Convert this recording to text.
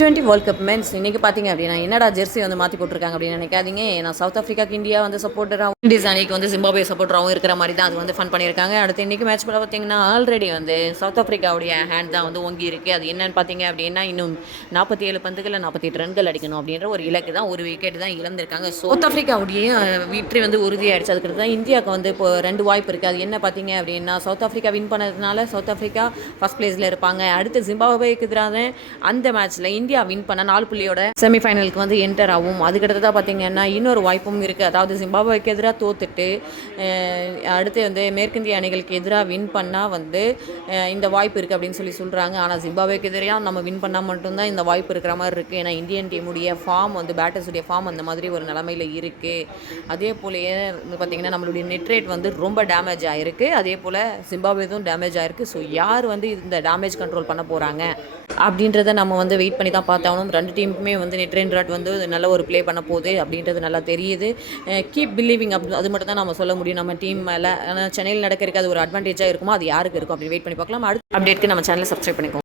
T20 world cup men's இன்னைக்கு பார்த்தீங்க அப்படின்னா என்னடா ஜெர்சி வந்து மாற்றி போட்டிருக்காங்க அப்படின்னு நினைக்காதீங்க. நான் சவுத் ஆஃப்ரிக்காக்கு இந்தியா வந்து சப்போர்ட்டராகவும் இண்டீஸ் அணிக்கு வந்து ஜிம்பாப்வே சப்போர்ட்டராகவும் இருக்கிற மாதிரி தான் அது வந்து ஃபன் பண்ணியிருக்காங்க. அடுத்து இன்னைக்கு மேட்ச் பார்த்தீங்கன்னா ஆல்ரெடி வந்து சவுத் ஆஃப்ரிக்காவுடைய ஹேண்ட் தான் வந்து ஓங்கி இருக்குது. அது என்னன்னு பார்த்தீங்க அப்படின்னா இன்னும் 47 பந்துகளில் 48 ரன்கள் அடிக்கணும் அப்படின்ற ஒரு இலக்கு தான். ஒரு விக்கெட் தான் இழந்திருக்காங்க. சவுத் ஆஃப்ரிக்காவுடைய வெற்றி வந்து உறுதியாகிடுச்சு. அதுக்கு தான் இந்தியாவுக்கு வந்து இப்போ 2 வாய்ப்பு இருக்குது. அது என்ன பார்த்தீங்க அப்படின்னா சவுத் ஆஃப்ரிக்கா வின் பண்ணதுனால சவுத் ஆஃப்ரிக்கா ஃபர்ஸ்ட் பிளேஸில் இருப்பாங்க. அடுத்து ஜிம்பாப்வேக்கு எதிரான அந்த மேட்ச்சில் இந்தியா வின் பண்ண 4 புள்ளியோட செமிஃபைனலுக்கு வந்து என்டர் ஆகும். அதுக்கடுத்ததாக பார்த்தீங்கன்னா இன்னொரு வாய்ப்பும் இருக்குது. அதாவது ஜிம்பாப்வேக்கு எதிராக தோத்துட்டு அடுத்து வந்து மேற்கிந்திய அணிகளுக்கு எதிராக வின் பண்ணால் வந்து இந்த வாய்ப்பு இருக்குது அப்படின்னு சொல்கிறாங்க. ஆனால் ஜிம்பாப்வேக்கு எதிராக நம்ம வின் பண்ணால் மட்டும்தான் இந்த வாய்ப்பு இருக்கிற மாதிரி இருக்குது. ஏன்னா இந்தியன் டீமுடைய ஃபார்ம் வந்து பேட்டர்ஸுடைய ஃபார்ம் அந்த மாதிரி ஒரு நிலமையில் இருக்குது. அதே போலயே பார்த்திங்கன்னா நம்மளுடைய நெட் ரேட் வந்து ரொம்ப டேமேஜ் ஆகிருக்கு. அதே போல் ஜிம்பாப்வேதும் டேமேஜ் ஆகிருக்கு. ஸோ யார் வந்து இந்த டேமேஜ் கண்ட்ரோல் பண்ண போகிறாங்க அப்படின்றத நம்ம வந்து வெயிட் பண்ணி தான் பார்த்தாகணும். 2 டீமுக்குமே வந்து நெட் ரேட் வந்து நல்ல ஒரு ப்ளே பண்ண போகுது அப்படின்றது நல்லா தெரியுது. கீப் பிலீவிங் அது மட்டும் தான் நம்ம சொல்ல முடியும் நம்ம டீம் மேலே. ஆனால் சென்னையில் நடக்கிறதுக்கு அது ஒரு அட்வான்டேஜாக இருக்குமோ அது யாருக்கு இருக்கும் அப்படி வெயிட் பண்ணி பார்க்கலாம். அடுத்த அப்டேட்க்கு நம்ம சேனலை சப்ஸ்கிரைப் பண்ணிக்கோங்க.